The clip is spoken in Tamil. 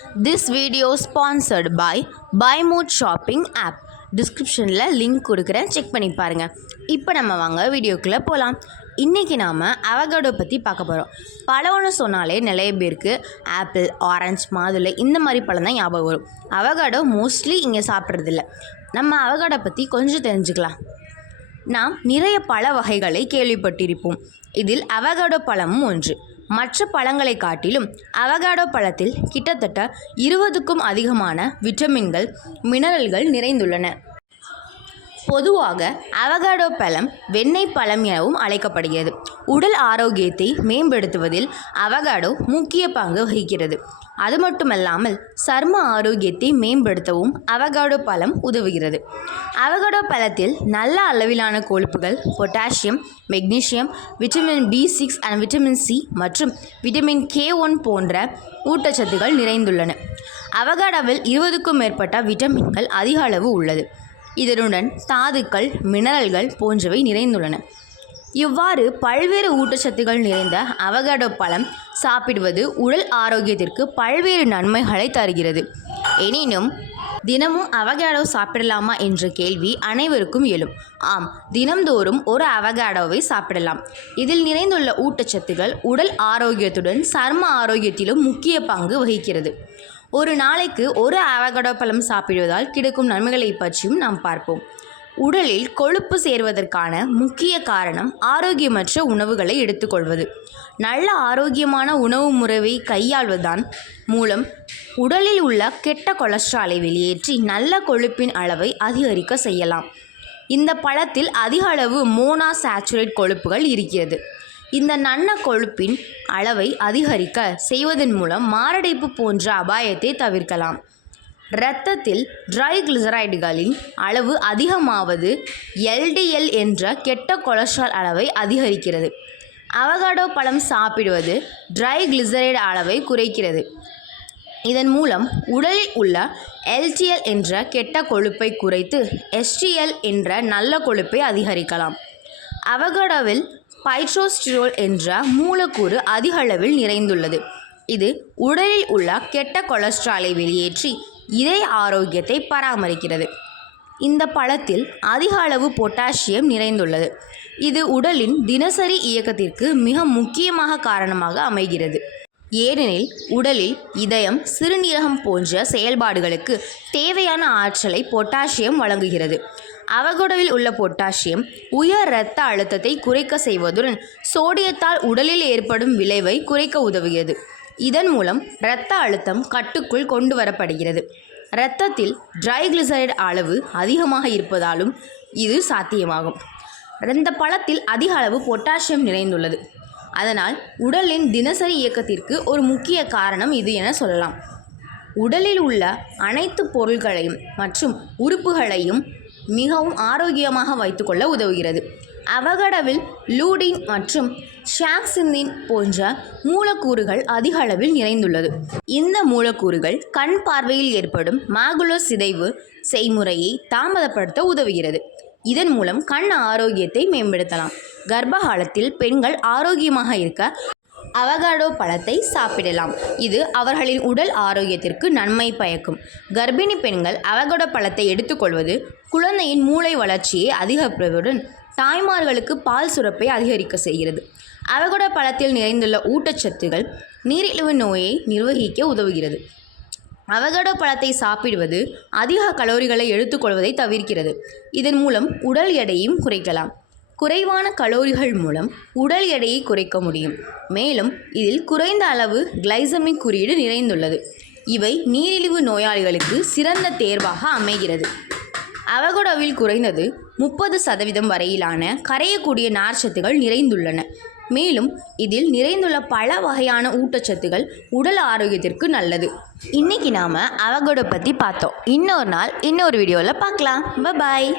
This video sponsored by BuyMode shopping app. டிஸ்கிரிப்ஷனில் லிங்க் கொடுக்குறேன், செக் பண்ணி பாருங்கள். இப்போ நம்ம வாங்க வீடியோக்குள்ளே போகலாம். இன்றைக்கி நாம் அவகாடோ பற்றி பார்க்க போகிறோம். பழம்னு சொன்னாலே நிறைய பேருக்கு ஆப்பிள், ஆரஞ்சு, மாதுளை இந்த மாதிரி பழம் தான் ஞாபகம் வரும். அவகாடோ மோஸ்ட்லி இங்கே சாப்பிட்றதில்ல. நம்ம அவகாடோ பற்றி கொஞ்சம் தெரிஞ்சுக்கலாம். நாம் நிறைய பழ வகைகளை கேள்விப்பட்டிருப்போம். இதில் அவகாடோ பழமும் ஒன்று. மற்ற பழங்களை காட்டிலும் அவகாடோ பழத்தில் கிட்டத்தட்ட 20க்கும் அதிகமான விட்டமின்கள், மினரல்கள் நிறைந்துள்ளன. பொதுவாக அவகாடோ பழம் வெண்ணெய் பழம் எனவும் அழைக்கப்படுகிறது. உடல் ஆரோக்கியத்தை மேம்படுத்துவதில் அவகாடோ முக்கிய பங்கு வகிக்கிறது. அது மட்டுமல்லாமல் சரும ஆரோக்கியத்தை மேம்படுத்தவும் அவகாடோ பழம் உதவுகிறது. அவகாடோ பழத்தில் நல்ல அளவிலான கொழுப்புகள், potassium, magnesium, vitamin B6 and vitamin C மற்றும் விட்டமின் K1 போன்ற ஊட்டச்சத்துக்கள் நிறைந்துள்ளன. அவகாடோவில் 20க்கும் மேற்பட்ட விட்டமின்கள் அதிக அளவு உள்ளது. இதனுடன் தாதுக்கள், மினரல்கள் போன்றவை நிறைந்துள்ளன. இவ்வாறு பல்வேறு ஊட்டச்சத்துக்கள் நிறைந்த அவகாடோ பழம் சாப்பிடுவது உடல் ஆரோக்கியத்திற்கு பல்வேறு நன்மைகளை தருகிறது. எனினும் தினமும் அவகாடோ சாப்பிடலாமா என்ற கேள்வி அனைவருக்கும் எழும். ஆம், தினம்தோறும் ஒரு அவகாடோவை சாப்பிடலாம். இதில் நிறைந்துள்ள ஊட்டச்சத்துக்கள் உடல் ஆரோக்கியத்துடன் சரும ஆரோக்கியத்திலும் முக்கிய பங்கு வகிக்கிறது. ஒரு நாளைக்கு ஒரு அவகாடோ பழம் சாப்பிடுவதால் கிடைக்கும் நன்மைகளை பற்றியும் நாம் பார்ப்போம். உடலில் கொழுப்பு சேர்வதற்கான முக்கிய காரணம் ஆரோக்கியமற்ற உணவுகளை எடுத்துக்கொள்வது. நல்ல ஆரோக்கியமான உணவு முறையை கையாள்வதன் மூலம் உடலில் உள்ள கெட்ட கொலஸ்ட்ராலை வெளியேற்றி நல்ல கொழுப்பின் அளவை அதிகரிக்க செய்யலாம். இந்த பழத்தில் அதிக அளவு மோனோசாச்சுரேட் கொழுப்புகள் இருக்கிறது. இந்த நல்ல கொழுப்பின் அளவை அதிகரிக்க செய்வதன் மூலம் மாரடைப்பு போன்ற அபாயத்தை தவிர்க்கலாம். இரத்தத்தில் ட்ரைகிளிசரைடுகளின் அளவு அதிகமாவது LDL என்ற கெட்ட கொலஸ்ட்ரால் அளவை அதிகரிக்கிறது. அவகாடோ பழம் சாப்பிடுவது ட்ரைகிளிசரைடு அளவை குறைக்கிறது. இதன் மூலம் உடலில் உள்ள LDL என்ற கெட்ட கொழுப்பை குறைத்து HDL என்ற நல்ல கொழுப்பை அதிகரிக்கலாம். அவகாடோவில் பைட்ரோஸ்டிரோல் என்ற மூலக்கூறு அதிக அளவில் நிறைந்துள்ளது. இது உடலில் உள்ள கெட்ட கொலஸ்ட்ராலை வெளியேற்றி இதய ஆரோக்கியத்தை பராமரிக்கிறது. இந்த பழத்தில் அதிக அளவு பொட்டாசியம் நிறைந்துள்ளது. இது உடலின் தினசரி இயக்கத்திற்கு மிக முக்கியமாக காரணமாக அமைகிறது. ஏனெனில் உடலில் இதயம், சிறுநீரகம் போன்ற செயல்பாடுகளுக்கு தேவையான ஆற்றலை பொட்டாசியம் வழங்குகிறது. அவகாடோவில் உள்ள பொட்டாசியம் உயர் இரத்த அழுத்தத்தை குறைக்க செய்வதுடன் சோடியத்தால் உடலில் ஏற்படும் விளைவை குறைக்க உதவுகிறது. இதன் மூலம் இரத்த அழுத்தம் கட்டுக்குள் கொண்டு வரப்படுகிறது. இரத்தத்தில் ட்ரைகிளிசரைடு அளவு அதிகமாக இருப்பதாலும் இது சாத்தியமாகும். இந்த பழத்தில் அதிக அளவு பொட்டாசியம் நிறைந்துள்ளது. அதனால் உடலின் தினசரி இயக்கத்திற்கு ஒரு முக்கிய காரணம் இது என சொல்லலாம். உடலில் உள்ள அனைத்து பொருட்களையும் மற்றும் உறுப்புகளையும் மிகவும் ஆரோக்கியமாக வைத்துக்கொள்ள உதவுகிறது. அவகாடோவில் லூடின் மற்றும் ஷாக்சினின் போன்ற மூலக்கூறுகள் அதிக அளவில் நிறைந்துள்ளது. இந்த மூலக்கூறுகள் கண் பார்வையில் ஏற்படும் மாகுலர் சிதைவு செய்முறையை தாமதப்படுத்த உதவுகிறது. இதன் மூலம் கண் ஆரோக்கியத்தை மேம்படுத்தலாம். கர்ப்ப காலத்தில் பெண்கள் ஆரோக்கியமாக இருக்க அவகாடோ பழத்தை சாப்பிடலாம். இது அவர்களின் உடல் ஆரோக்கியத்திற்கு நன்மை பயக்கும். கர்ப்பிணி பெண்கள் அவகாடோ பழத்தை எடுத்துக்கொள்வது குழந்தையின் மூளை வளர்ச்சியை அதிகரிப்பதுடன் தாய்மார்களுக்கு பால் சுரப்பை அதிகரிக்க செய்கிறது. அவகாடோ பழத்தில் நிறைந்துள்ள ஊட்டச்சத்துக்கள் நீரிழிவு நோயை நிர்வகிக்க உதவுகிறது. அவகாடோ பழத்தை சாப்பிடுவது அதிக கலோரிகளை எடுத்துக்கொள்வதை தவிர்க்கிறது. இதன் மூலம் உடல் எடையையும் குறைக்கலாம். குறைவான கலோரிகள் மூலம் உடல் எடையை குறைக்க முடியும். மேலும் இதில் குறைந்த அளவு கிளைசமிக் குறியீடு நிறைந்துள்ளது. இவை நீரிழிவு நோயாளிகளுக்கு சிறந்த தேர்வாக அமைகிறது. அவகாடோவில் குறைந்தது 30% வரையிலான கரையக்கூடிய நார்ச்சத்துகள் நிறைந்துள்ளன. மேலும் இதில் நிறைந்துள்ள பல வகையான ஊட்டச்சத்துகள் உடல் ஆரோக்கியத்திற்கு நல்லது. இன்றைக்கி நாம் அவகாடோ பற்றி பார்த்தோம். இன்னொரு நாள் இன்னொரு வீடியோவில் பார்க்கலாம். பாய்.